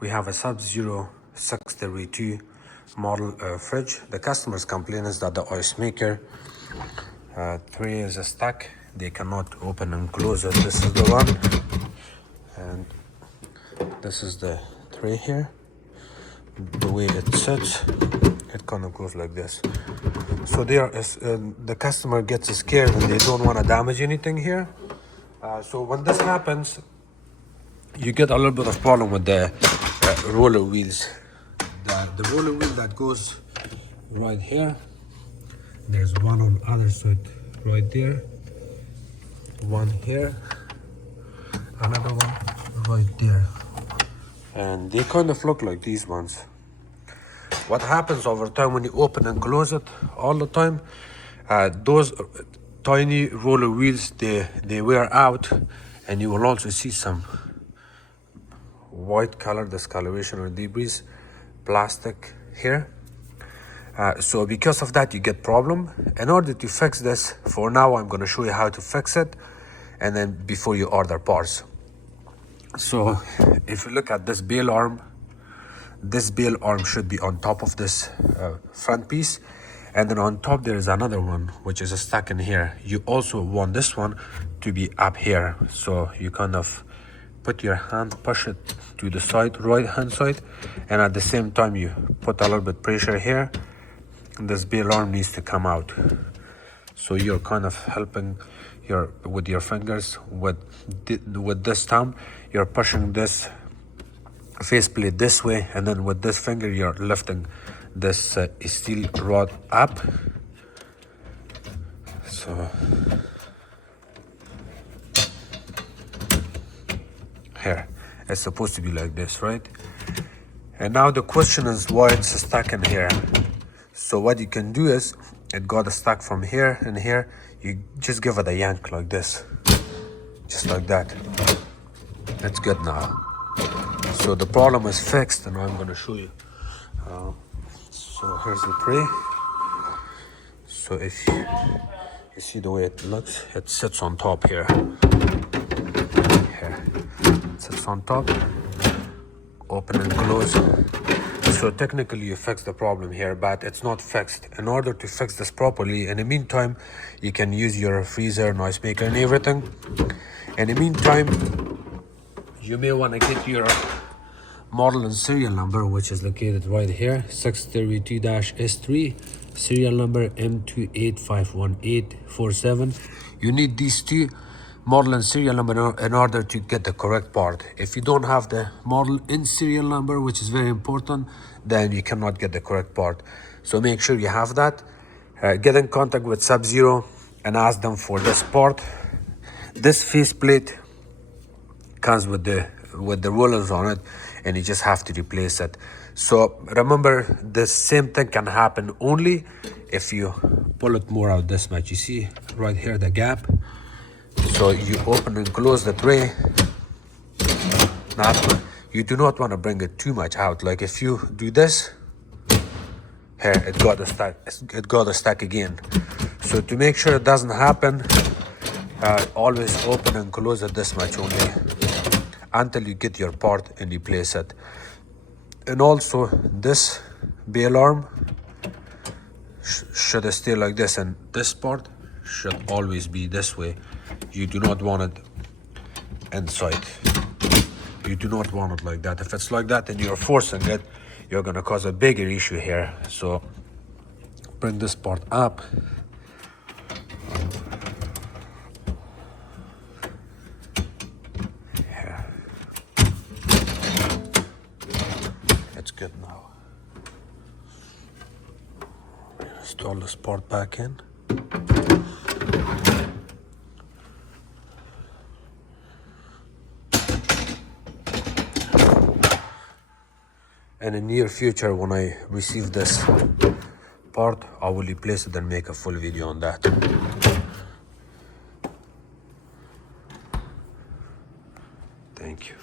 We have a Sub-Zero 632 model fridge. The customer's complaint is that the ice maker tray is stuck. They cannot open and close it. This is the one, and this is the tray here. The way it sits, it kind of goes like this. So the customer gets scared and they don't want to damage anything here. So when this happens, you get a little bit of problem with the roller wheels. The roller wheel that goes right here, there's one on the other side right there, one here, another one right there, and they kind of look like these ones. What happens over time when you open and close it all the time, those tiny roller wheels, they wear out, and you will also see some white color discoloration or debris, plastic here. So because of that, you get problem. In order to fix this, for now I'm going to show you how to fix it, and then before you order parts. So if you look at this bail arm should be on top of this front piece, and then on top there is another one which is stuck in here. You also want this one to be up here, so you kind of put your hand, push it to the side, right hand side, and at the same time you put a little bit pressure here, and this bail arm needs to come out. So you're kind of helping with your fingers, with this thumb you're pushing this faceplate this way, and then with this finger you're lifting this steel rod up. So here it's supposed to be like this, right? And now the question is why it's stuck in here. So what you can do is, it got stuck from here and here, you just give it a yank like this, just like that. It's good now. So the problem is fixed, and I'm going to show you. So here's the tray. So if you see the way it looks, it sits on top here. Here, it sits on top, open and close. So technically you fix the problem here, but it's not fixed. In order to fix this properly, in the meantime, you can use your freezer, noise maker, and everything. In the meantime, you may want to get your model and serial number, which is located right here, 632-S3, serial number M2851847. You need these two, model and serial number, in order to get the correct part. If you don't have the model and serial number, which is very important, then you cannot get the correct part. So make sure you have that. Get in contact with Sub-Zero and ask them for this part. This faceplate comes with the rollers on it, and you just have to replace it. So remember, the same thing can happen only if you pull it more out this much. You see right here the gap. So you open and close the tray. Now you do not want to bring it too much out. Like if you do this, here it got stuck again. So to make sure it doesn't happen, always open and close it this much only, until you get your part and replace it. And also this bail arm should stay like this, and this part should always be this way. You do not want it inside. You do not want it like that. If it's like that and you're forcing it, you're going to cause a bigger issue here. So bring this part up. Good now. Install this part back in. And in the near future, when I receive this part, I will replace it and make a full video on that. Thank you.